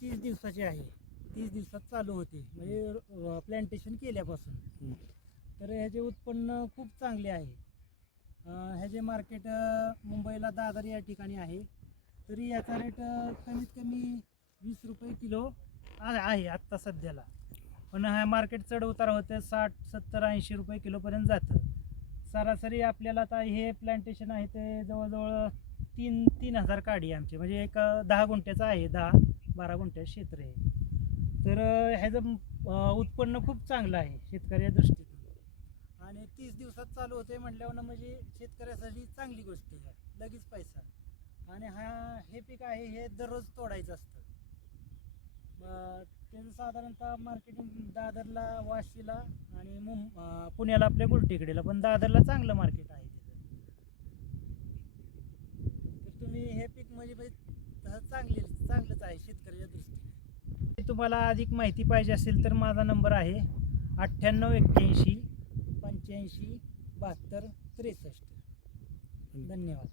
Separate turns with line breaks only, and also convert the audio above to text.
तीस दिवसाचे आहे. तीस दिवसात चालू होते. म्हणजे प्लॅन्टेशन केल्यापासून. तर ह्याचे उत्पन्न खूप चांगले आहे. ह्याचे मार्केट मुंबईला दादर या ठिकाणी आहे. तरी याचा रेट कमीत कमी वीस रुपये किलो आहे आत्ता सध्याला. पण हा मार्केट चढ उतार होते साठ सत्तर ऐंशी रुपये किलोपर्यंत जातं. सरासरी आपल्याला आता हे प्लांटेशन आहे ते जवळजवळ तीन तीन हजार काडी आमचे. म्हणजे एक दहा गुंठ्याचं आहे दहा बारा गुंठ्याचं क्षेत्र आहे. तर ह्याचं उत्पन्न खूप चांगलं आहे शेतकऱ्या दृष्टीतून. आणि तीस दिवसात चालू होते म्हटल्यावर म्हणजे शेतकऱ्यासाठी चांगली गोष्ट आहे. लगेच पैसा. आणि हा हे पीक आहे हे दररोज तोडायचं असतं. त्याचं साधारणतः मार्केटिंग दादरला वाशीला आणि मुं पुण्याला आपल्या गुलटेकडीला. पण दादरला चांगलं मार्केट आहे त्याचं तर तुम्ही हे पीक म्हणजे म्हणजे चांगले चांगलंच आहे शेतकऱ्याच्या दृष्टीने. तुम्हाला अधिक माहिती पाहिजे असेल तर माझा नंबर आहे अठ्ठ्याण्णव एक्क्याऐंशी पंच्याऐंशी बहात्तर त्रेसष्ट. धन्यवाद.